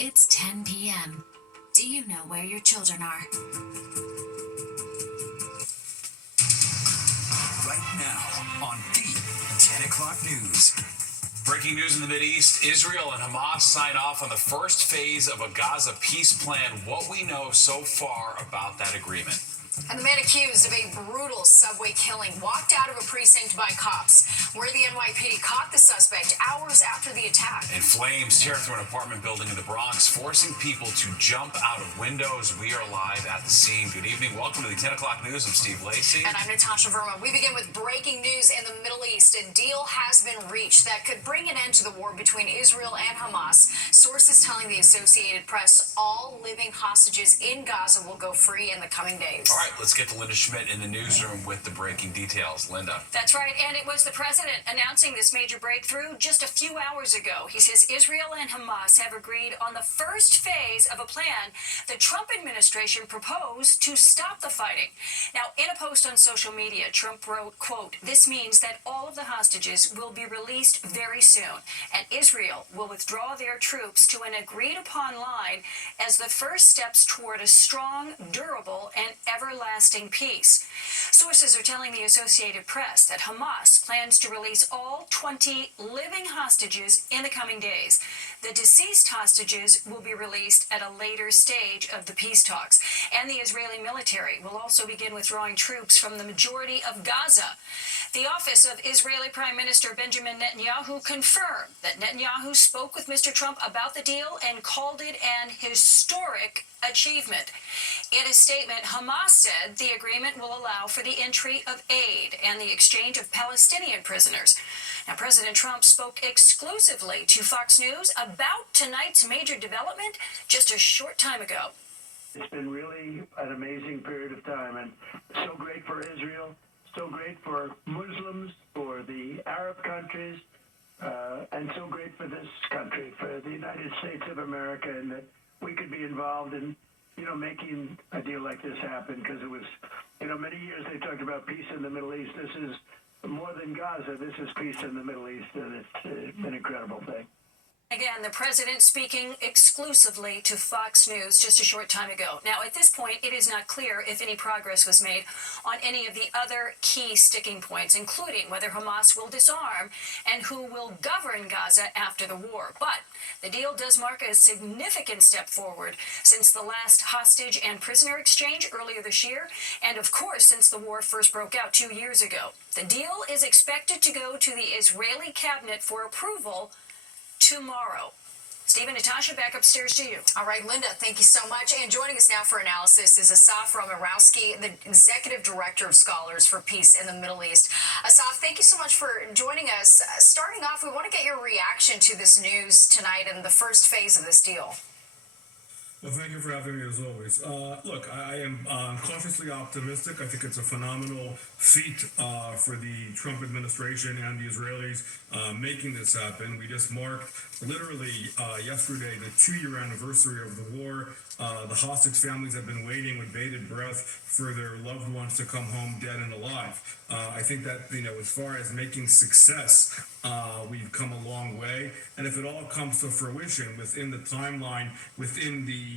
It's 10 p.m. Do you know where your children are? Right now on the 10 o'clock news. Breaking news in the Mideast, Israel and Hamas sign off on the first phase of a Gaza peace plan. What we know so far about that agreement. And the man accused of a brutal subway killing walked out of a precinct by cops, where the NYPD caught the suspect hours after the attack. In flames tear through an apartment building in the Bronx, forcing people to jump out of windows. We are live at the scene. Good evening. Welcome to the 10 o'clock news. I'm Steve Lacey. And I'm Natasha Verma. We begin with breaking news in the Middle East. A deal has been reached that could bring an end to the war between Israel and Hamas. Sources telling the Associated Press all living hostages in Gaza will go free in the coming days. All right. Let's get to Linda Schmidt in the newsroom with the breaking details. Linda. That's right, and it was the president announcing this major breakthrough just a few hours ago. He says Israel and Hamas have agreed on the first phase of a plan the Trump administration proposed to stop the fighting. Now, in a post on social media, Trump wrote, quote, "This means that all of the hostages will be released very soon, and Israel will withdraw their troops to an agreed-upon line as the first steps toward a strong, durable, and everlasting peace." Sources are telling the Associated Press that Hamas plans to release all 20 living hostages in the coming days. The deceased hostages will be released at a later stage of the peace talks. And the Israeli military will also begin withdrawing troops from the majority of Gaza. The office of Israeli Prime Minister Benjamin Netanyahu confirmed that Netanyahu spoke with Mr. Trump about the deal and called it an historic achievement. In a statement, Hamas said the agreement will allow for the entry of aid and the exchange of Palestinian prisoners. Now, President Trump spoke exclusively to Fox News about tonight's major development just a short time ago. It's been really an amazing period of time, and so great for Israel, so great for Muslims, for the Arab countries, and so great for this country, for the United States of America, and that we could be involved in, making a deal like this happen, because it was, many years they talked about peace in the Middle East. This is more than Gaza. This is peace in the Middle East, and it's an incredible thing. Again, the president speaking exclusively to Fox News just a short time ago. Now, at this point, it is not clear if any progress was made on any of the other key sticking points, including whether Hamas will disarm and who will govern Gaza after the war. But the deal does mark a significant step forward since the last hostage and prisoner exchange earlier this year, and of course, since the war first broke out 2 years ago. The deal is expected to go to the Israeli cabinet for approval tomorrow. Steve and Natasha, back upstairs to you. All right, Linda, thank you so much. And joining us now for analysis is Asaf Romarowski, the Executive Director of Scholars for Peace in the Middle East. Asaf, thank you so much for joining us. Starting off, we want to get your reaction to this news tonight and the first phase of this deal. Well, thank you for having me, as always. Look, I am cautiously optimistic. I think it's a phenomenal feat for the Trump administration and the Israelis making this happen. We just marked, literally, yesterday, the 2-year anniversary of the war. The hostage families have been waiting with bated breath for their loved ones to come home dead and alive. I think that, as far as making success, we've come a long way. And if it all comes to fruition within the timeline, within the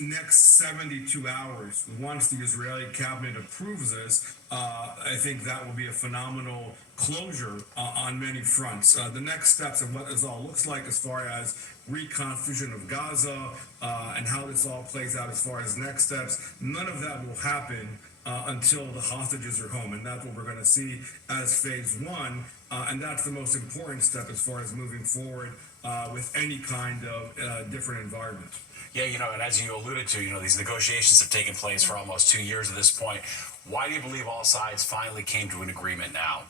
next 72 hours, once the Israeli cabinet approves this, I think that will be a phenomenal closure on many fronts. The next steps of what this all looks like as far as reconstitution of Gaza and how this all plays out as far as next steps, none of that will happen until the hostages are home. And that's what we're going to see as phase one. And that's the most important step as far as moving forward with any kind of different environment. Yeah, and as you alluded to, these negotiations have taken place for almost 2 years at this point. Why do you believe all sides finally came to an agreement now?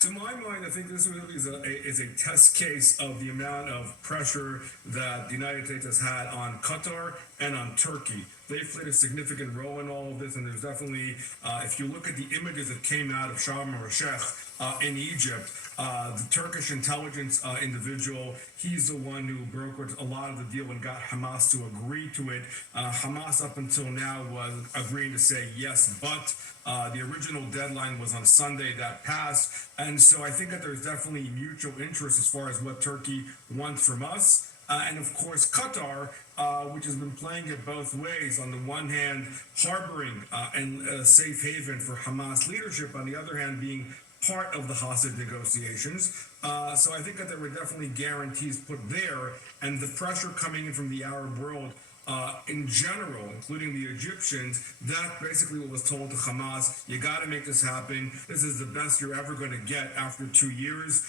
To my mind, I think this really is a test case of the amount of pressure that the United States has had on Qatar and on Turkey. They played a significant role in all of this, and there's definitely, if you look at the images that came out of Sharm el-Sheikh in Egypt, the Turkish intelligence individual, he's the one who brokered a lot of the deal and got Hamas to agree to it. Hamas up until now was agreeing to say yes, but the original deadline was on Sunday. That passed. And so I think that there's definitely mutual interest as far as what Turkey wants from us and of course Qatar, which has been playing it both ways. On the one hand, harboring and a safe haven for Hamas leadership, on the other hand, being part of the hostage negotiations. So I think that there were definitely guarantees put there, and the pressure coming in from the Arab world in general, including the Egyptians, that basically what was told to Hamas: you got to make this happen. This is the best you're ever going to get after 2 years.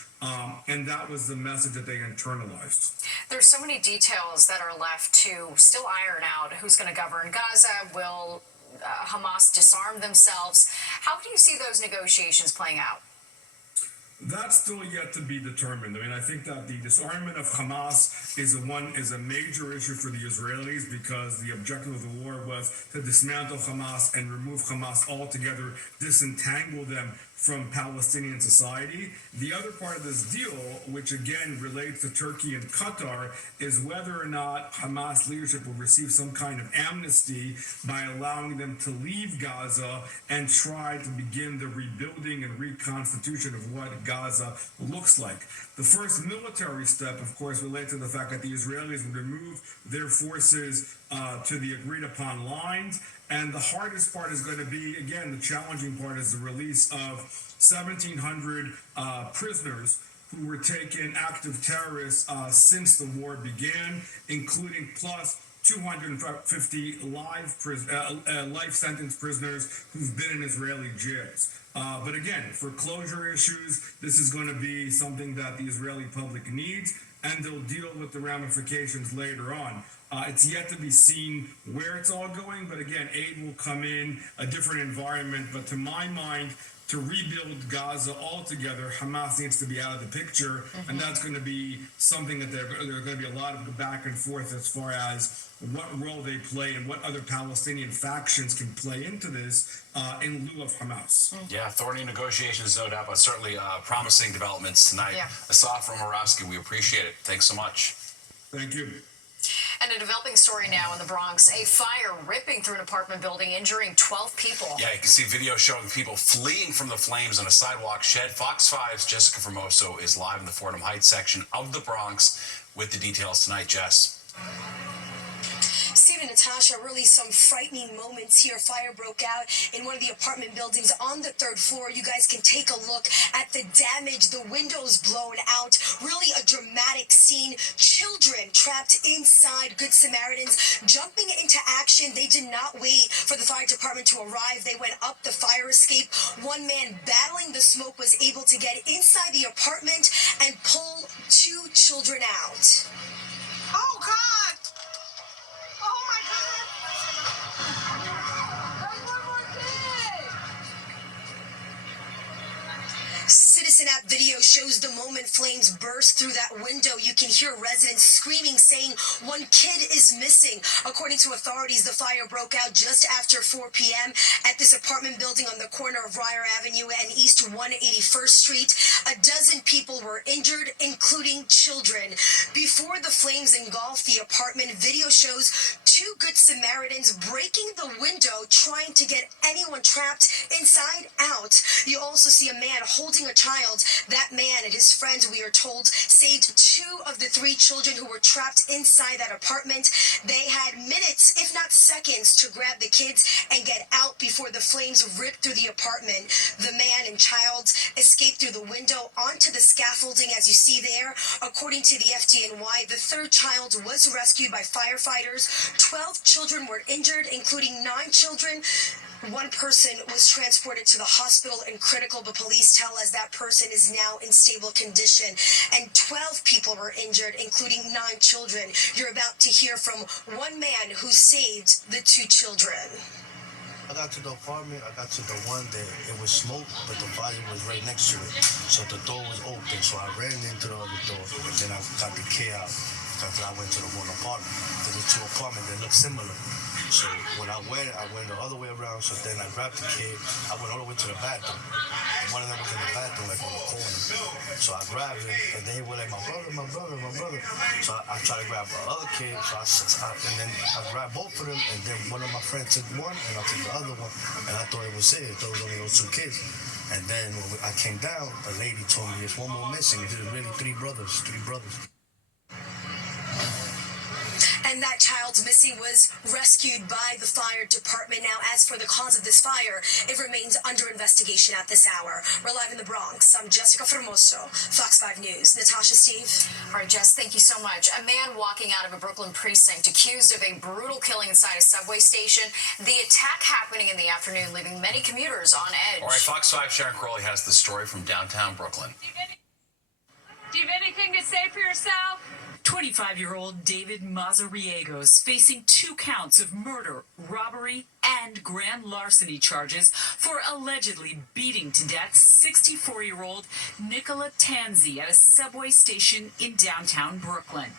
And that was the message that they internalized. There's so many details that are left to still iron out. Who's going to govern Gaza? Will Hamas disarm themselves? How do you see those negotiations playing out? That's still yet to be determined. I mean, I think that the disarmament of Hamas is a major issue for the Israelis, because the objective of the war was to dismantle Hamas and remove Hamas altogether, disentangle them from Palestinian society. The other part of this deal, which again relates to Turkey and Qatar, is whether or not Hamas leadership will receive some kind of amnesty by allowing them to leave Gaza and try to begin the rebuilding and reconstitution of what Gaza looks like. The first military step, of course, relates to the fact that the Israelis would remove their forces to the agreed upon lines. And the hardest part is going to be, again, the challenging part is the release of 1,700 prisoners who were taken active terrorists since the war began, including plus 250 life sentence prisoners who've been in Israeli jails. But again, for closure issues, this is going to be something that the Israeli public needs, and they'll deal with the ramifications later on. It's yet to be seen where it's all going, but again, aid will come in a different environment. But to my mind, to rebuild Gaza altogether, Hamas needs to be out of the picture, and that's going to be something that there's going to be a lot of back and forth as far as what role they play and what other Palestinian factions can play into this in lieu of Hamas. Yeah, thorny negotiations, no doubt, but certainly promising developments tonight. Yeah. Asaf Romarowski, we appreciate it. Thanks so much. Thank you. And a developing story now in the Bronx. A fire ripping through an apartment building, injuring 12 people. Yeah, you can see video showing people fleeing from the flames on a sidewalk shed. Fox 5's Jessica Formoso is live in the Fordham Heights section of the Bronx with the details tonight. Jess. Steve and Natasha, really some frightening moments here. Fire broke out in one of the apartment buildings on the 3rd floor. You guys can take a look at the damage, the windows blown out. Really a dramatic scene. Children trapped inside. Good Samaritans jumping into action. They did not wait for the fire department to arrive. They went up the fire escape. One man battling the smoke was able to get inside the apartment and pull 2 children out. Oh, God! Oh, my God! There's one more kid! Citizen app video shows the moment flames burst through that window. You can hear residents screaming, saying one kid is missing. According to authorities, the fire broke out just after 4 p.m. at this apartment building on the corner of Ryer Avenue and East 181st Street. A dozen people were injured, including children. Before the flames engulfed the apartment, video shows 2 Good Samaritans breaking the window, trying to get anyone trapped inside out. You also see a man holding a child. That man and his friends, we are told, saved 2 of the 3 children who were trapped inside that apartment. They had minutes, if not seconds, to grab the kids and get out before the flames ripped through the apartment. The man and child escaped through the window onto the scaffolding, as you see there. According to the FDNY, the 3rd child was rescued by firefighters. 12 children were injured, including 9 children. 1 person was transported to the hospital in critical, but police tell us that person is now in stable condition. And 12 people were injured, including 9 children. You're about to hear from one man who saved the 2 children. I got to the apartment, I got to the one that it was smoke, but the fire was right next to it. So the door was open, so I ran into the other door, and then I got the kid out. Because I went to the one apartment. There's 2 apartments that look similar. So when I went the other way around, so then I grabbed the kid, I went all the way to the bathroom. And one of them was in the bathroom, like on the corner. So I grabbed him, and then he was like, my brother. So I tried to grab the other kid, and then I grabbed both of them, and then one of my friends took one, and I took the other one, and I thought it was it. I thought it was only those 2 kids. And then when I came down, a lady told me there's one more missing. There's really 3 brothers. And that child missing was rescued by the fire department. Now, as for the cause of this fire, it remains under investigation at this hour. We're live in the Bronx. I'm Jessica Formoso, Fox 5 News. Natasha, Steve. All right, Jess, thank you so much. A man walking out of a Brooklyn precinct accused of a brutal killing inside a subway station. The attack happening in the afternoon, leaving many commuters on edge. All right, Fox 5 Sharon Crowley has the story from downtown Brooklyn. Do you have anything to say for yourself? 25-year-old David Mazariegos facing 2 counts of murder, robbery, and grand larceny charges for allegedly beating to death 64-year-old Nicola Tanzi at a subway station in downtown Brooklyn.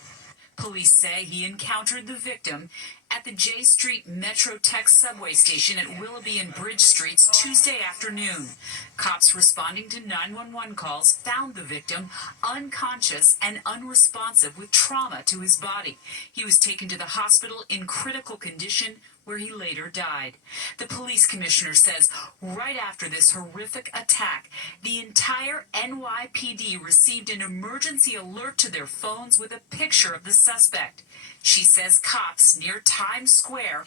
Police say he encountered the victim at the J Street Metro Tech subway station at Willoughby and Bridge Streets Tuesday afternoon. Cops responding to 911 calls found the victim unconscious and unresponsive with trauma to his body. He was taken to the hospital in critical condition, where he later died. The police commissioner says right after this horrific attack, the entire NYPD received an emergency alert to their phones with a picture of the suspect. She says cops near Times Square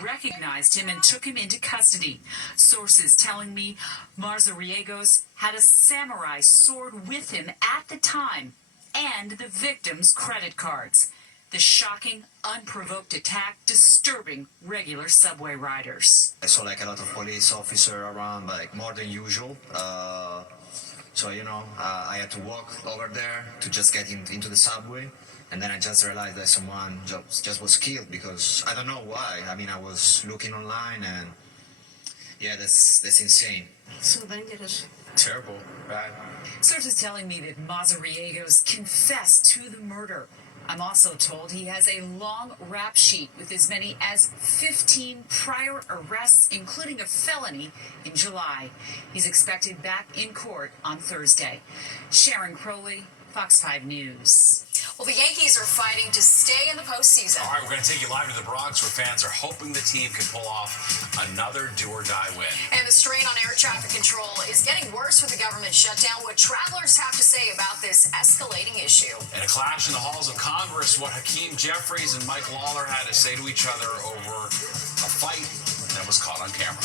recognized him and took him into custody. Sources telling me Mazariegos had a samurai sword with him at the time and the victim's credit cards. The shocking, unprovoked attack disturbing regular subway riders. I saw like a lot of police officers around, like more than usual. So, I had to walk over there to just get into the subway. And then I just realized that someone just was killed because I don't know why. I mean, I was looking online and yeah, that's insane. Terrible, right? Sources telling me that Mazariegos confessed to the murder. I'm also told he has a long rap sheet with as many as 15 prior arrests, including a felony in July. He's expected back in court on Thursday. Sharon Crowley, Fox 5 News. Well, the Yankees are fighting to stay in the postseason. All right, we're going to take you live to the Bronx, where fans are hoping the team can pull off another do-or-die win. And the strain on air traffic control is getting worse with the government shutdown. What travelers have to say about this escalating issue. And a clash in the halls of Congress, what Hakeem Jeffries and Mike Lawler had to say to each other over a fight that was caught on camera.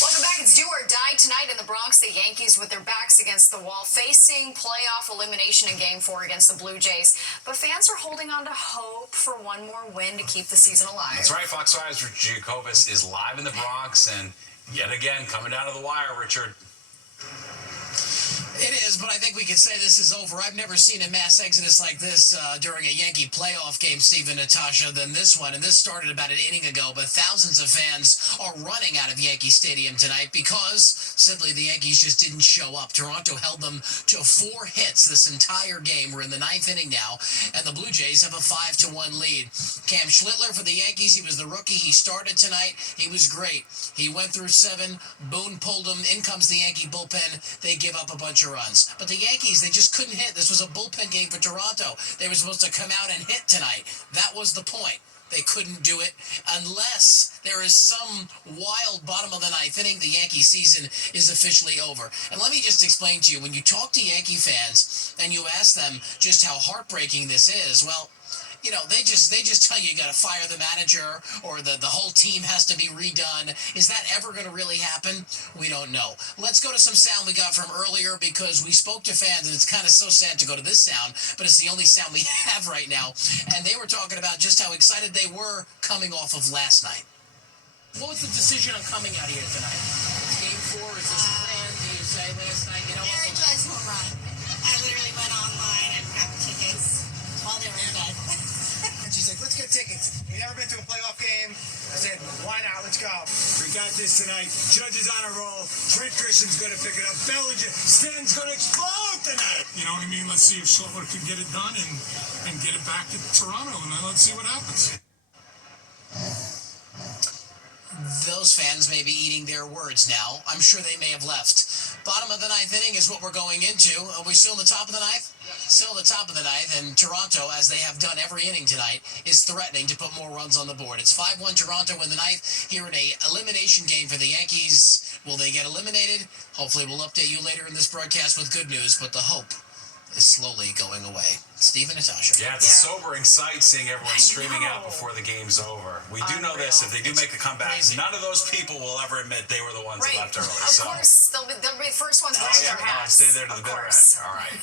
Welcome back. It's do or die tonight in the Bronx. The Yankees with their backs against the wall, facing playoff elimination in Game 4 against the Blue Jays. But fans are holding on to hope for one more win to keep the season alive. That's right. Fox 5's Richard Jacobus is live in the Bronx, and yet again coming down to the wire, Richard. It is, but I think we can say this is over. I've never seen a mass exodus like this during a Yankee playoff game, Steve and Natasha, than this one. And this started about an inning ago, but thousands of fans are running out of Yankee Stadium tonight because simply the Yankees just didn't show up. Toronto held them to 4 hits this entire game. We're in the 9th inning now, and the Blue Jays have a 5-1 lead. Cam Schlittler for the Yankees, he was the rookie. He started tonight. He was great. He went through 7. Boone pulled him. In comes the Yankee bullpen. They give up a bunch of runs. But the Yankees, they just couldn't hit. This was a bullpen game for Toronto. They were supposed to come out and hit tonight. That was the point. They couldn't do it unless there is some wild bottom of the 9th inning. The Yankee season is officially over. And let me just explain to you, when you talk to Yankee fans and you ask them just how heartbreaking this is, well, they just tell you got to fire the manager or the whole team has to be redone. Is that ever going to really happen? We don't know. Let's go to some sound we got from earlier because we spoke to fans, and it's kind of so sad to go to this sound, but it's the only sound we have right now. And they were talking about just how excited they were coming off of last night. What was the decision on coming out here tonight? Game 4, is this planned? Do you say last night? Aaron Judge home run. I literally went online and got tickets while they were in bed. She's like, let's get tickets. We've never been to a playoff game. I said, why not? Let's go. We got this tonight. Judge is on a roll. Trent Christian's going to pick it up. Bellinger, Stan's going to explode tonight. You know what I mean? Let's see if Schlittler can get it done and get it back to Toronto, and then let's see what happens. Those fans may be eating their words now. I'm sure they may have left. Bottom of the 9th inning is what we're going into. Are we still in the top of the 9th? Still in the top of the 9th, and Toronto, as they have done every inning tonight, is threatening to put more runs on the board. It's 5-1 Toronto in the 9th here in a elimination game for the Yankees. Will they get eliminated? Hopefully we'll update you later in this broadcast with good news, but the hope is is slowly going away. Steve and Natasha. Yeah, it's a sobering sight seeing everyone streaming out before the game's over. We do know this: if they do make a comeback, none of those people will ever admit they were the ones that left early. Of course, they'll be the first ones wearing their hats. Stay there to the bitter end. All right.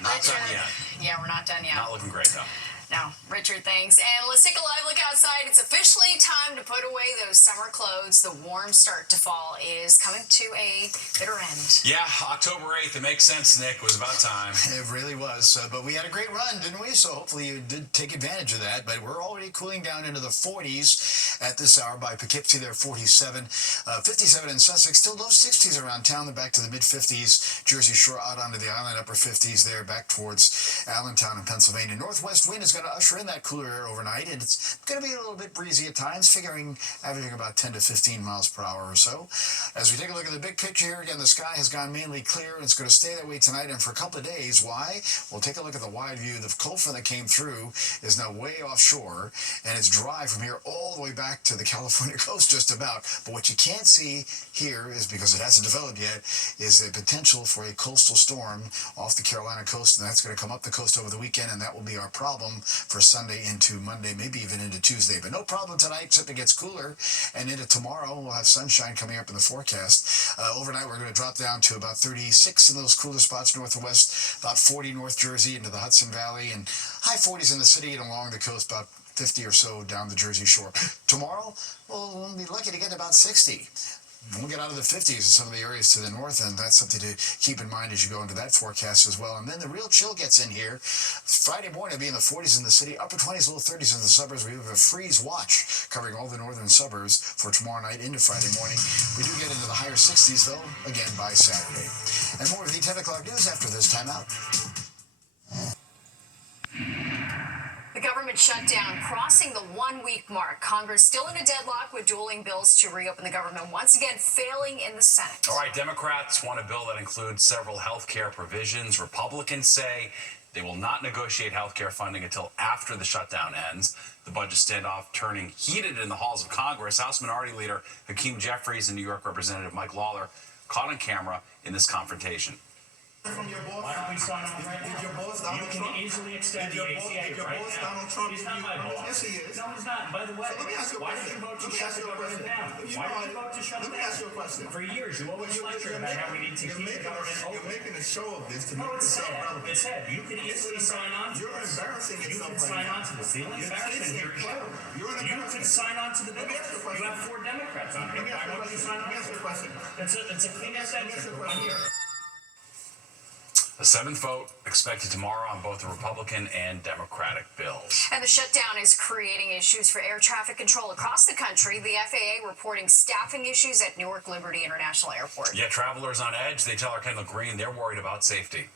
Not done yet. Yeah, we're not done yet. Not looking great, though. No, Richard, thanks. And let's take a live look outside. It's officially time to put away those summer clothes. The warm start to fall is coming to a bitter end. Yeah, October 8th. It makes sense, Nick. It was about time. It really was. But we had a great run, didn't we? So hopefully you did take advantage of that. But we're already cooling down into the 40s at this hour. By Poughkeepsie, they're 47. 57 in Sussex. Still low 60s around town. They're back to the mid-50s. Jersey Shore out onto the island. Upper 50s there, back towards Allentown in Pennsylvania. Northwest wind is going to usher in that cooler air overnight, and it's going to be a little bit breezy at times, averaging about 10 to 15 miles per hour or so. As we take a look at the big picture here, again, the sky has gone mainly clear, and it's going to stay that way tonight and for a couple of days. Why? We'll take a look at the wide view. The cold front that came through is now way offshore, and it's dry from here all the way back to the California coast just about. But what you can't see here is, because it hasn't developed yet, is the potential for a coastal storm off the Carolina coast, and that's going to come up the coast over the weekend, and that will be our problem for Sunday into Monday, maybe even into Tuesday. But no problem tonight, except it gets cooler, and into tomorrow we'll have sunshine coming up in the forecast. Overnight we're going to drop down to about 36 in those cooler spots northwest, about 40 North Jersey into the Hudson Valley, and high 40s in the city and along the coast, about 50 or so down the Jersey Shore. Tomorrow, we'll be lucky to get about 60. We'll get out of the 50s in some of the areas to the north, and that's something to keep in mind as you go into that forecast as well. And then the real chill gets in here. Friday morning, it'll be in the 40s in the city, upper 20s, low 30s in the suburbs. We have a freeze watch covering all the northern suburbs for tomorrow night into Friday morning. We do get into the higher 60s, though, again by Saturday. And more of the 10 o'clock news after this timeout. The government shutdown crossing the 1 week mark. Congress still in a deadlock with dueling bills to reopen the government, once again failing in the Senate. All right, Democrats want a bill that includes several health care provisions. Republicans say they will not negotiate health care funding until after the shutdown ends. The budget standoff turning heated in the halls of Congress. House Minority Leader Hakeem Jeffries and New York Representative Mike Lawler caught on camera in this confrontation. From your boss? Why don't we sign on right now? Did your boss Donald Trump? You can easily extend the ACA right now. Donald Trump? He's not my boss. Yes, he is. No, he's not. By the way, so let me ask you a question. Why did you vote to shut the government down? Why did you vote to shut it down? Let me ask you a question. For years, you always lectured about how we need to keep the government open. You're making a show of this to make yourself relevant. It's head. You can easily sign on to this. You're embarrassing yourself right now. You can sign on to this. The only embarrassment here is you can sign on to the bill. You have 4 Democrats on here. Why don't you sign on to it? Let me ask you a question. It's a clean extension. I'm here. The 7th vote expected tomorrow on both the Republican and Democratic bills. And the shutdown is creating issues for air traffic control across the country. The FAA reporting staffing issues at Newark Liberty International Airport. Yeah, travelers on edge. They tell our Kendall Green they're worried about safety.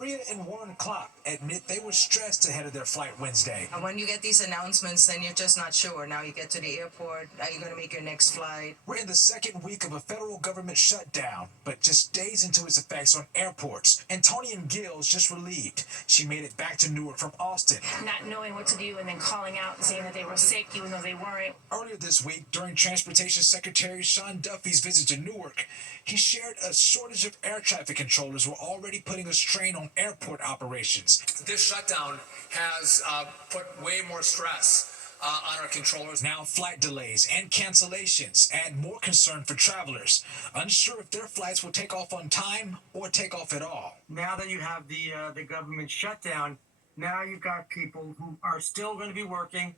Rita and Warren Klopp admit they were stressed ahead of their flight Wednesday. And when you get these announcements, then you're just not sure. Now you get to the airport, are you going to make your next flight? We're in the 2nd week of a federal government shutdown, but just days into its effects on airports. Antonian Gill's just relieved. She made it back to Newark from Austin. Not knowing what to do and then calling out and saying that they were sick even though they weren't. Earlier this week, during Transportation Secretary Sean Duffy's visit to Newark, he shared a shortage of air traffic controllers were already putting a strain on airport operations. This shutdown has put way more stress on our controllers. Now flight delays and cancellations add more concern for travelers, unsure if their flights will take off on time or take off at all. Now that you have the government shutdown, now you've got people who are still going to be working.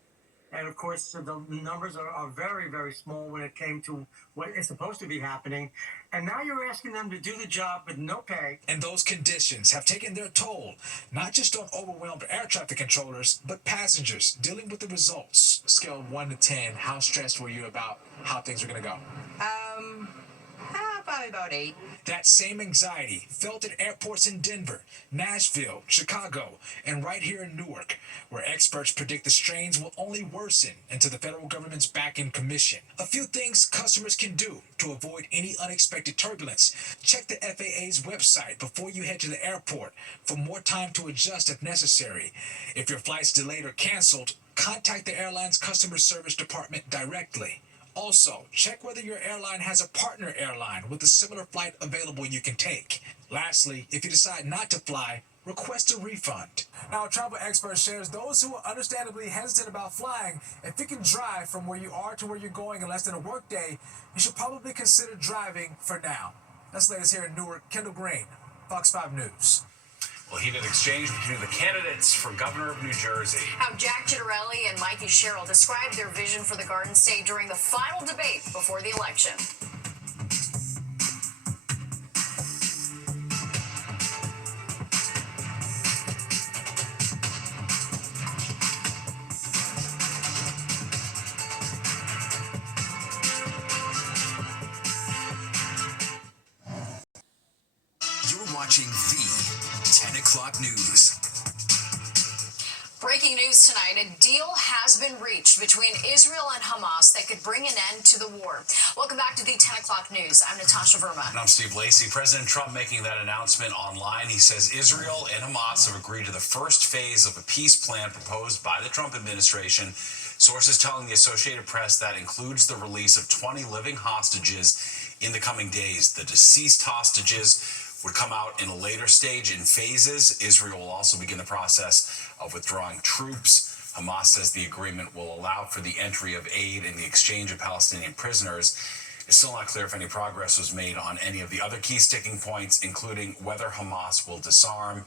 And, of course, the numbers are very, very small when it came to what is supposed to be happening. And now you're asking them to do the job with no pay. And those conditions have taken their toll, not just on overwhelmed air traffic controllers, but passengers dealing with the results. Scale of 1 to 10, how stressed were you about how things were going to go? Probably about 8. That same anxiety felt at airports in Denver, Nashville, Chicago, and right here in Newark, where experts predict the strains will only worsen until the federal government's back in commission. A few things customers can do to avoid any unexpected turbulence. Check the FAA's website before you head to the airport for more time to adjust if necessary. If your flight's delayed or canceled, contact the airline's customer service department directly. Also, check whether your airline has a partner airline with a similar flight available you can take. Lastly, if you decide not to fly, request a refund. Now, a travel expert shares those who are understandably hesitant about flying. If you can drive from where you are to where you're going in less than a workday, you should probably consider driving for now. That's the latest here in Newark. Kendall Green, Fox 5 News. Well, heated exchange between the candidates for governor of New Jersey. How Jack Ciattarelli and Mikey Sherrill described their vision for the Garden State during the final debate before the election. You're watching the 10 o'clock news. Breaking news tonight, a deal has been reached between Israel and Hamas that could bring an end to the war. Welcome back to the 10 o'clock news. I'm Natasha Verma. And I'm Steve Lacey. President Trump making that announcement online. He says Israel and Hamas have agreed to the first phase of a peace plan proposed by the Trump administration. Sources telling the Associated Press that includes the release of 20 living hostages in the coming days. The deceased hostages would come out in a later stage in phases. Israel will also begin the process of withdrawing troops. Hamas says the agreement will allow for the entry of aid and the exchange of Palestinian prisoners. It's still not clear if any progress was made on any of the other key sticking points, including whether Hamas will disarm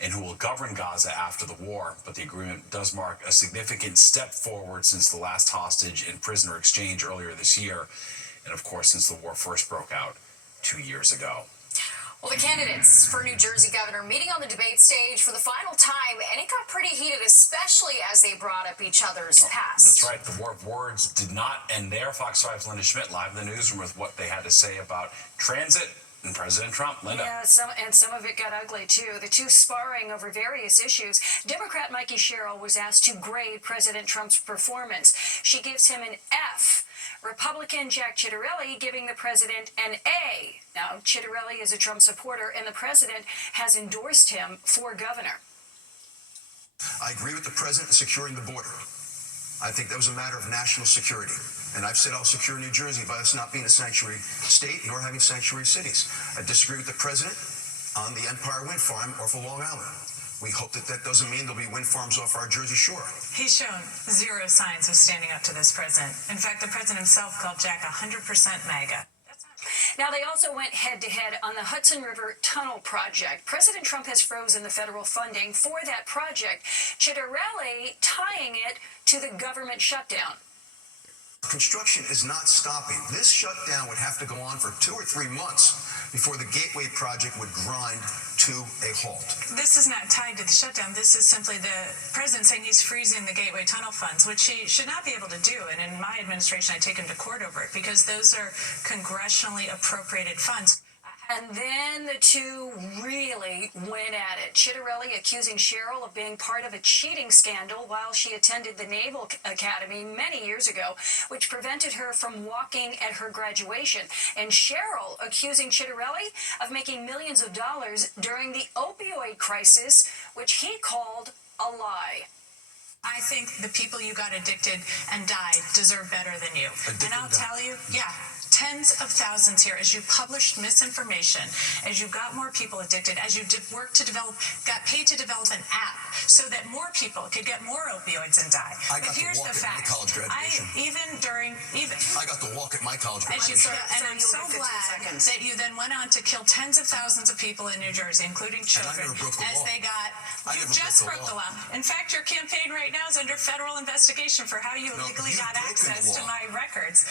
and who will govern Gaza after the war. But the agreement does mark a significant step forward since the last hostage and prisoner exchange earlier this year, and of course since the war first broke out 2 years ago. Well, the candidates for New Jersey governor meeting on the debate stage for the final time, and it got pretty heated, especially as they brought up each other's past. That's right. The war of words did not end there. Fox 5's Linda Schmidt live in the newsroom with what they had to say about transit and President Trump. Linda. Yeah, some of it got ugly, too. The two sparring over various issues. Democrat Mikey Sherrill was asked to grade President Trump's performance. She gives him an F. Republican Jack Ciattarelli giving the president an A. Now, Ciattarelli is a Trump supporter, and the president has endorsed him for governor. I agree with the president in securing the border. I think that was a matter of national security. And I've said I'll secure New Jersey by us not being a sanctuary state nor having sanctuary cities. I disagree with the president on the Empire Wind Farm off of Long Island. We hope that that doesn't mean there'll be wind farms off our Jersey shore. He's shown zero signs of standing up to this president. In fact, the president himself called Jack 100% MAGA. Now, they also went head-to-head on the Hudson River Tunnel project. President Trump has frozen the federal funding for that project, Ciattarelli tying it to the government shutdown. Construction is not stopping. This shutdown would have to go on for 2 or 3 months before the Gateway project would grind to a halt. This is not tied to the shutdown. This is simply the president saying he's freezing the Gateway Tunnel funds, which he should not be able to do. And in my administration, I take him to court over it because those are congressionally appropriated funds. And then the two really went at it. Ciattarelli accusing Sherrill of being part of a cheating scandal while she attended the Naval Academy many years ago, which prevented her from walking at her graduation. And Sherrill accusing Ciattarelli of making millions of dollars during the opioid crisis, which he called a lie. I think the people you got addicted and died deserve better than you. And I'll tell you, tens of thousands here as you published misinformation, as you got more people addicted, as you got paid to develop an app so that more people could get more opioids and die. I got to walk at my college graduation. I got to walk at my college graduation. And I'm so glad that you then went on to kill tens of thousands of people in New Jersey, including children, as they got. You just broke the law. In fact, your campaign right now is under federal investigation for how you illegally got access to my records.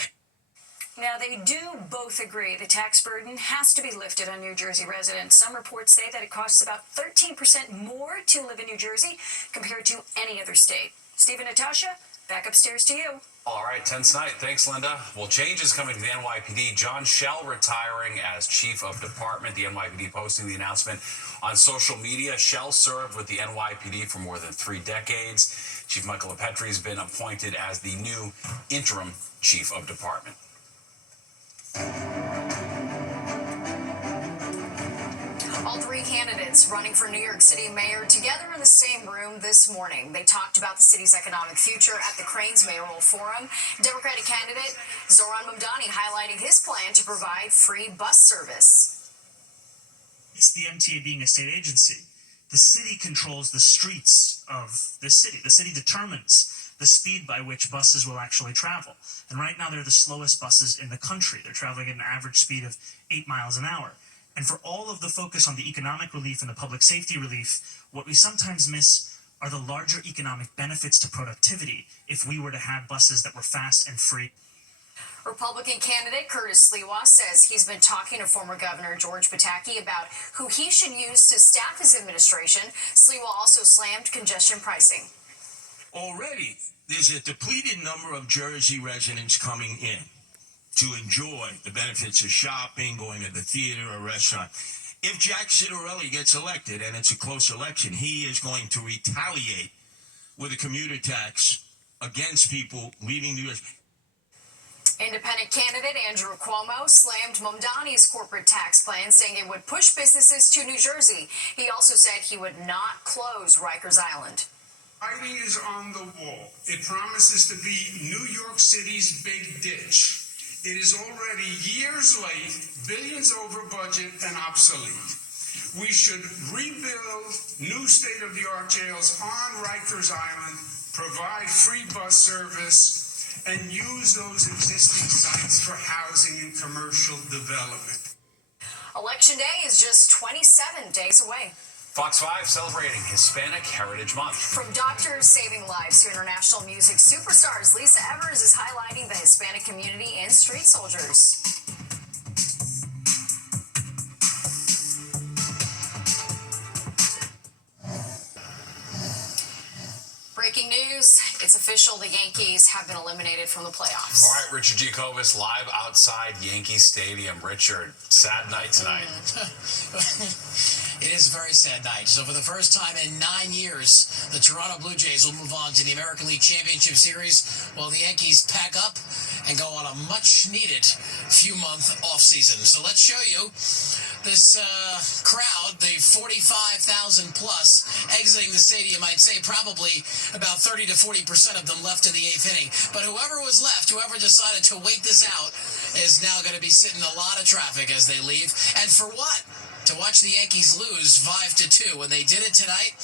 Now, they do both agree the tax burden has to be lifted on New Jersey residents. Some reports say that it costs about 13% more to live in New Jersey compared to any other state. Steve and Natasha, back upstairs to you. All right, 10 tonight. Thanks, Linda. Well, changes coming to the NYPD. John Schell retiring as chief of department. The NYPD posting the announcement on social media. Schell served with the NYPD for more than 3 decades. Chief Michael LaPetri has been appointed as the new interim chief of department. All 3 candidates running for New York City mayor together in the same room this morning. They talked about the city's economic future at the Crain's Mayoral Forum. Democratic candidate Zohran Mamdani highlighting his plan to provide free bus service. It's the MTA being a state agency. The The city controls the streets of the city. The city determines the speed by which buses will actually travel. And right now, they're the slowest buses in the country. They're traveling at an average speed of 8 miles an hour. And for all of the focus on the economic relief and the public safety relief, what we sometimes miss are the larger economic benefits to productivity if we were to have buses that were fast and free. Republican candidate Curtis Sliwa says he's been talking to former Governor George Pataki about who he should use to staff his administration. Sliwa also slammed congestion pricing. Already, there's a depleted number of Jersey residents coming in to enjoy the benefits of shopping, going to the theater or restaurant. If Jack Citarelli gets elected, and it's a close election, he is going to retaliate with a commuter tax against people leaving New York. Independent candidate Andrew Cuomo slammed Mamdani's corporate tax plan, saying it would push businesses to New Jersey. He also said he would not close Rikers Island. Writing is on the wall. It promises to be New York City's big ditch. It is already years late, billions over budget, and obsolete. We should rebuild new state-of-the-art jails on Rikers Island, provide free bus service, and use those existing sites for housing and commercial development. Election Day is just 27 days away. Fox 5 celebrating Hispanic Heritage Month. From doctors saving lives to international music superstars, Lisa Evers is highlighting the Hispanic community and street soldiers. Breaking news, it's official, the Yankees have been eliminated from the playoffs. All right, Richard Jacobus live outside Yankee Stadium. Richard, sad night tonight. It is a very sad night. So for the first time in 9 years, the Toronto Blue Jays will move on to the American League Championship Series while the Yankees pack up and go on a much-needed few-month off-season. So let's show you this crowd, the 45,000-plus exiting the stadium. I'd say probably about 30 to 40% of them left in the 8th inning. But whoever was left, whoever decided to wait this out, is now going to be sitting in a lot of traffic as they leave. And for what? To watch the Yankees lose 5-2 when they did it tonight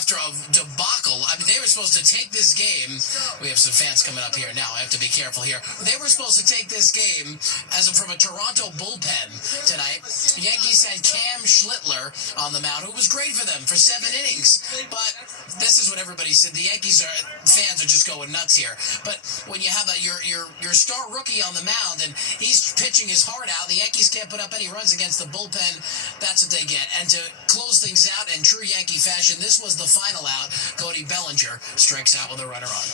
after a debacle. I mean, they were supposed to take this game. We have some fans coming up here now. I have to be careful here. They were supposed to take this game from a Toronto bullpen tonight. The Yankees had Cam Schlittler on the mound, who was great for them for 7 innings. But this is what everybody said. The Yankees fans are just going nuts here. But when you have your star rookie on the mound and he's pitching his heart out, the Yankees can't put up any runs against the bullpen. That's what they get. And to close things out in true Yankee fashion, this was the final out. Cody Bellinger strikes out with a runner on.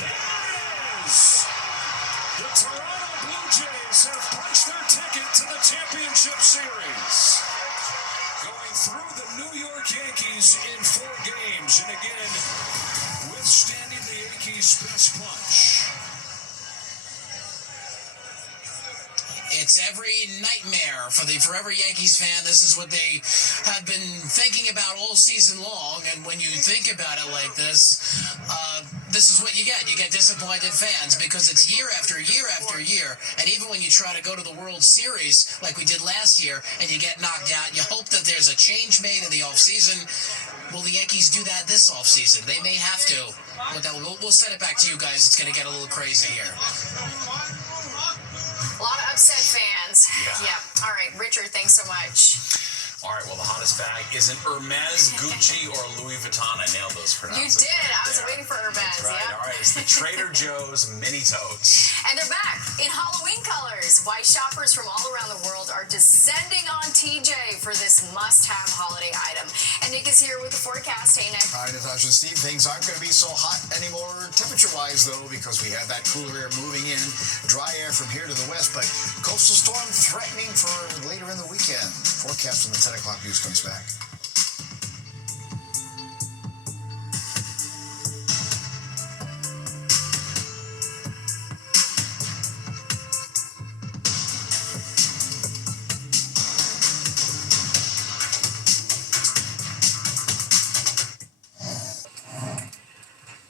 There it is. The Toronto Blue Jays have punched their ticket to the championship series. Going through the New York Yankees in 4 games, and again, withstanding the Yankees' best punch. It's every nightmare for the Forever Yankees fan. This is what they have been thinking about all season long. And when you think about it like this is what you get. You get disappointed fans because it's year after year after year. And even when you try to go to the World Series like we did last year and you get knocked out, you hope that there's a change made in the offseason. Will the Yankees do that this offseason? They may have to. We'll send it back to you guys. It's going to get a little crazy here. A lot of upset fans. Yeah. All right, Richard, thanks so much. All right, well, the hottest bag isn't Hermes, Gucci, or Louis Vuitton. I nailed those pronunciations. You did. I was waiting for Hermes. That's right. Yeah. All right, it's the Trader Joe's mini totes. And they're back in Halloween colors. Why shoppers from all around the world are descending on TJ for this must-have holiday item. And Nick is here with the forecast. Hey, Nick. Hi, Natasha and Steve. Things aren't going to be so hot anymore temperature-wise, though, because we have that cooler air moving in, dry air from here to the west, but coastal storm threatening for later in the weekend. Forecast from the 10 o'clock news comes back.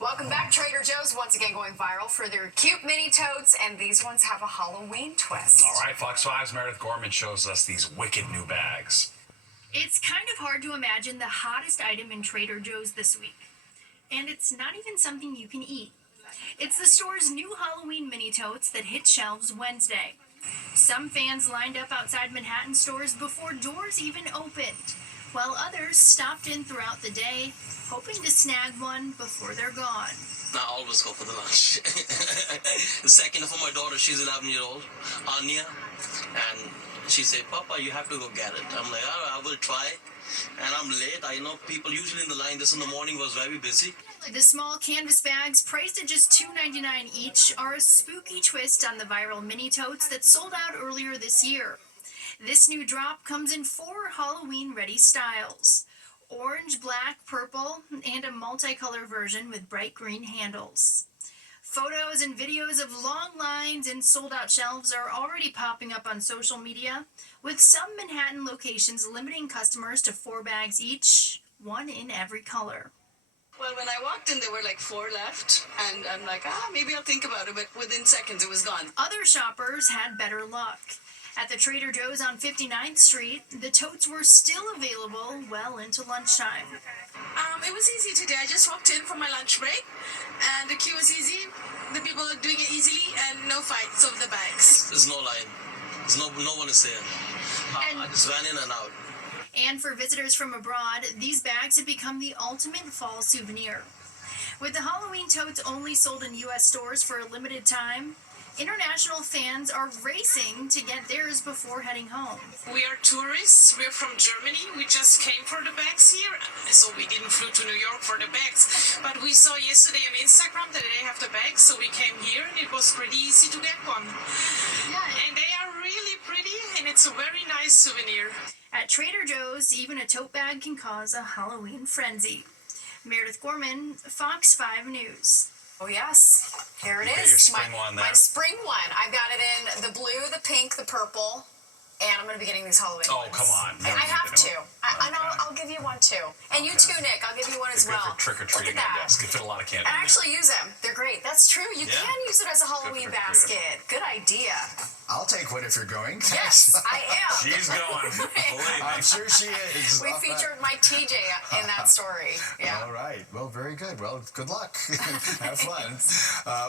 Welcome back. Trader Joe's once again going viral for their cute mini totes, and these ones have a Halloween twist. All right, Fox 5's Meredith Gorman shows us these wicked new bags. It's kind of hard to imagine the hottest item in Trader Joe's this week. And it's not even something you can eat. It's the store's new Halloween mini totes that hit shelves Wednesday. Some fans lined up outside Manhattan stores before doors even opened, while others stopped in throughout the day, hoping to snag one before they're gone. I always go for the lunch. The second for my daughter, she's 11 years old, Anya, and she said, Papa, you have to go get it. I'm like, all right, I will try. And I'm late. I know people usually in the line, this in the morning was very busy. The small canvas bags, priced at just $2.99 each, are a spooky twist on the viral mini totes that sold out earlier this year. This new drop comes in 4 Halloween-ready styles: orange, black, purple, and a multicolor version with bright green handles. Photos and videos of long lines and sold-out shelves are already popping up on social media, with some Manhattan locations limiting customers to 4 bags each, one in every color. Well, when I walked in, there were like 4 left, and I'm like, maybe I'll think about it, but within seconds, it was gone. Other shoppers had better luck. At the Trader Joe's on 59th Street, the totes were still available well into lunchtime. It was easy today. I just walked in for my lunch break, and the queue was easy. The people are doing it easily, and no fights over the bags. There's no line. There's no one is there. I just ran in and out. And for visitors from abroad, these bags have become the ultimate fall souvenir. With the Halloween totes only sold in U.S. stores for a limited time, international fans are racing to get theirs before heading home. We are tourists. We're from Germany. We just came for the bags here, so we didn't flew to New York for the bags. But we saw yesterday on Instagram that they have the bags, so we came here, and it was pretty easy to get one. Yeah, and they are really pretty, and it's a very nice souvenir. At Trader Joe's, even a tote bag can cause a Halloween frenzy. Meredith Gorman, Fox 5 News. Oh yes, here it You got is. your spring one there. My spring one. I've got it in the blue, the pink, the purple, and I'm going to be getting these Halloween Oh, ones. come on. I have to. I'll give you one too. And you too, Nick. I'll give you one as Good well. for trick-or-treating, Look at I that. guess. Could fit a lot of candy And in there. actually use them. They're great. That's true. You Yeah. can use it as a Halloween Good for creative. basket. Good idea. I'll take one if you're going. Yes, I am. She's going. Believe me. I'm sure she is. We featured Mike TJ in that story. Yeah. All right. Well, very good. Well, good luck. Have fun.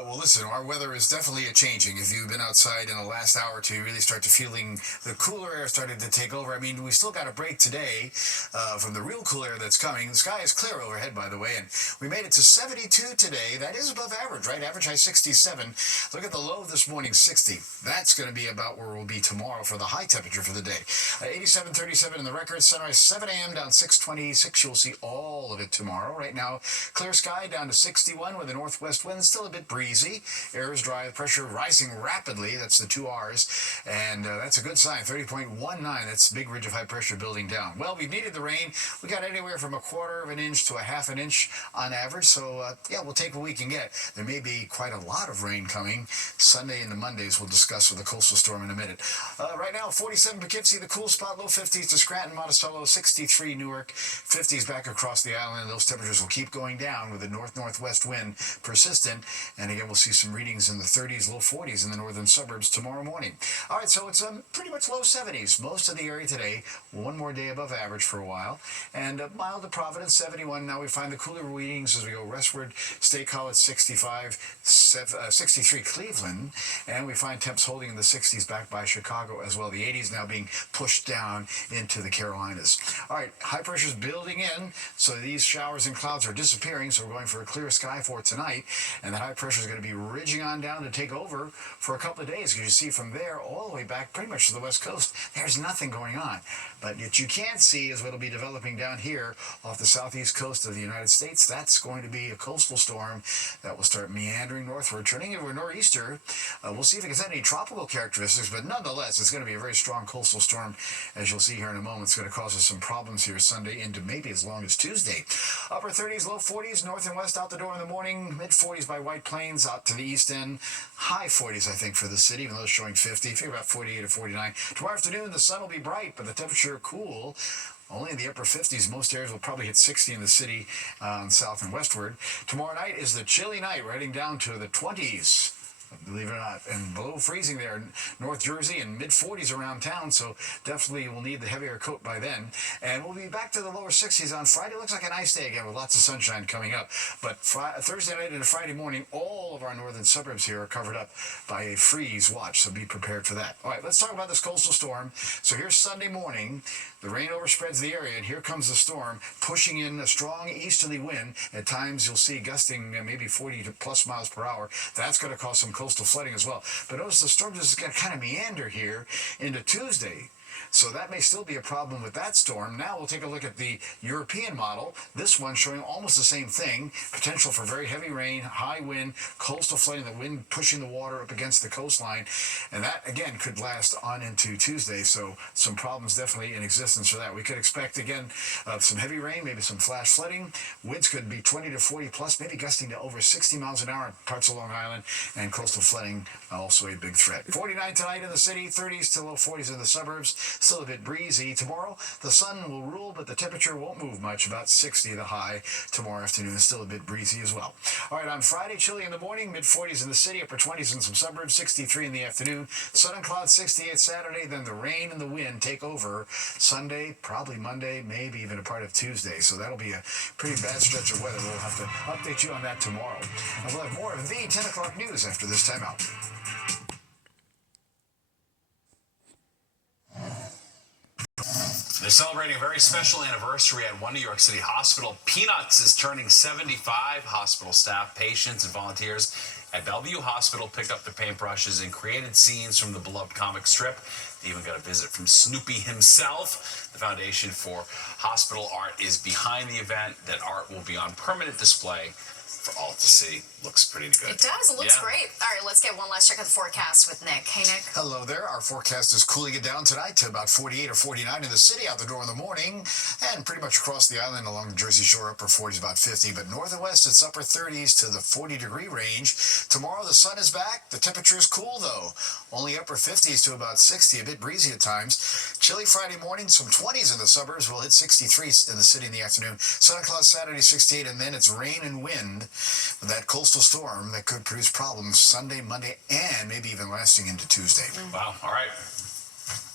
Well, listen, our weather is definitely changing. If you've been outside in the last hour or two, you really start to feeling the cooler air starting to take over. I mean, we still got a break today from the real cool air that's coming. The sky is clear overhead, by the way, and we made it to 72 today. That is above average, right? Average high 67. Look at the low this morning, 60. That's going to be about where we'll be tomorrow for the high temperature for the day. 87.37 in the record. Sunrise 7 a.m. down 6:26. You'll see all of it tomorrow. Right now, clear sky down to 61 with a northwest wind. Still a bit breezy. Air is dry. The pressure rising rapidly. That's the 2 R's. And that's a good sign. 30.19. That's a big ridge of high pressure building down. Well, we've needed the rain. We got anywhere from 1/4 of an inch to 1/2 an inch on average. So, yeah, we'll take what we can get. There may be quite a lot of rain coming Sunday into Mondays. We'll discuss with the coastal storm in a minute. Right now, 47 Poughkeepsie, the cool spot, low 50s to Scranton, Monticello, 63 Newark, 50s back across the island. Those temperatures will keep going down with the north-northwest wind persistent. And again, we'll see some readings in the 30s, low 40s in the northern suburbs tomorrow morning. All right, so it's pretty much low 70s. Most of the area today, one more day above average for a while. And mild to Providence, 71. Now we find the cooler readings as we go westward. State College, 65, 63 Cleveland. And we find temps holding in the 60s back by Chicago as well. The 80s now being pushed down into the Carolinas. All right, high pressure's building in, so these showers and clouds are disappearing, so we're going for a clear sky for tonight, and the high pressure is going to be ridging on down to take over for a couple of days, because you see from there all the way back pretty much to the west coast, there's nothing going on. But what you can't see is what'll be developing down here off the southeast coast of the United States. That's going to be a coastal storm that will start meandering northward, turning into a nor'easter. We'll see if it gets any tropical characteristics, but nonetheless, it's going to be a very strong coastal storm, as you'll see here in a moment. It's going to cause us some problems here Sunday into maybe as long as Tuesday. Upper 30s, low 40s, north and west out the door in the morning, mid 40s by White Plains, out to the east end, high 40s, I think, for the city, even though it's showing 50. Figure about 48 or 49. Tomorrow afternoon, the sun will be bright, but the temperature cool. Only in the upper 50s. Most areas will probably hit 60 in the city south and westward. Tomorrow night is the chilly night. We're heading down to the 20s. believe it or not, and below freezing there in North Jersey and mid-40s around town, so definitely we'll need the heavier coat by then. And we'll be back to the lower 60s on Friday. Looks like a nice day again with lots of sunshine coming up. But Thursday night into Friday morning, all of our northern suburbs here are covered up by a freeze watch, so be prepared for that. All right, let's talk about this coastal storm. So here's Sunday morning. The rain overspreads the area, and here comes the storm, pushing in a strong easterly wind. At times, you'll see gusting maybe 40 to plus miles per hour. That's going to cause some coastal flooding as well. But notice the storm just going to kind of meander here into Tuesday. So that may still be a problem with that storm. Now we'll take a look at the European model. This one showing almost the same thing. Potential for very heavy rain, high wind, coastal flooding, the wind pushing the water up against the coastline. And that, again, could last on into Tuesday. So some problems definitely in existence for that. We could expect, again, some heavy rain, maybe some flash flooding. Winds could be 20 to 40 plus, maybe gusting to over 60 miles an hour in parts of Long Island. And coastal flooding also a big threat. 49 tonight in the city, 30s to low 40s in the suburbs. Still a bit breezy. Tomorrow, the sun will rule, but the temperature won't move much. About 60 the high tomorrow afternoon. Still a bit breezy as well. All right, on Friday, chilly in the morning, mid-40s in the city, upper 20s in some suburbs, 63 in the afternoon. Sun and clouds, 68 Saturday. Then the rain and the wind take over Sunday, probably Monday, maybe even a part of Tuesday. So that'll be a pretty bad stretch of weather. We'll have to update you on that tomorrow. And we'll have more of the 10 o'clock news after this timeout. They're celebrating a very special anniversary at one New York City hospital. Peanuts is turning 75. Hospital staff, patients, and volunteers at Bellevue Hospital picked up their paintbrushes and created scenes from the beloved comic strip. They even got a visit from Snoopy himself. The Foundation for Hospital Art is behind the event. That art will be on permanent display for all to see. Looks pretty good. It does. It looks great. All right, let's get one last check of the forecast with Nick. Hey, Nick. Hello there. Our forecast is cooling it down tonight to about 48 or 49 in the city, out the door in the morning, and pretty much across the island along the Jersey Shore, upper 40s, about 50. But north and west, it's upper 30s to the 40-degree range. Tomorrow, the sun is back. The temperature is cool, though. Only upper 50s to about 60, a bit breezy at times. Chilly Friday morning, some 20s in the suburbs. We'll hit 63 in the city in the afternoon. Sun and clouds Saturday, 68, and then it's rain and wind with that coastal storm that could produce problems Sunday, Monday, and maybe even lasting into Tuesday. Wow. All right.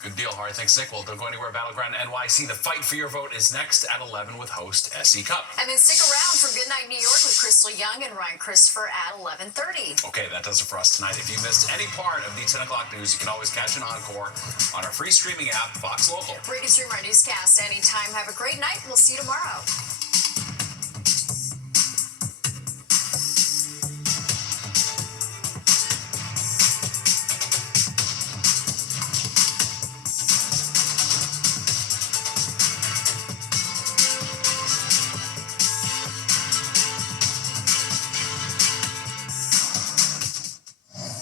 Good deal. All right. Thanks, Nick. Well, don't go anywhere. Battleground NYC. The fight for your vote is next at 11 with host S.E. Cup. And then stick around for Good Night New York with Crystal Young and Ryan Christopher at 11:30. Okay, that does it for us tonight. If you missed any part of the 10 o'clock news, you can always catch an encore on our free streaming app, Fox Local. Read and stream our newscast anytime. Have a great night. We'll see you tomorrow.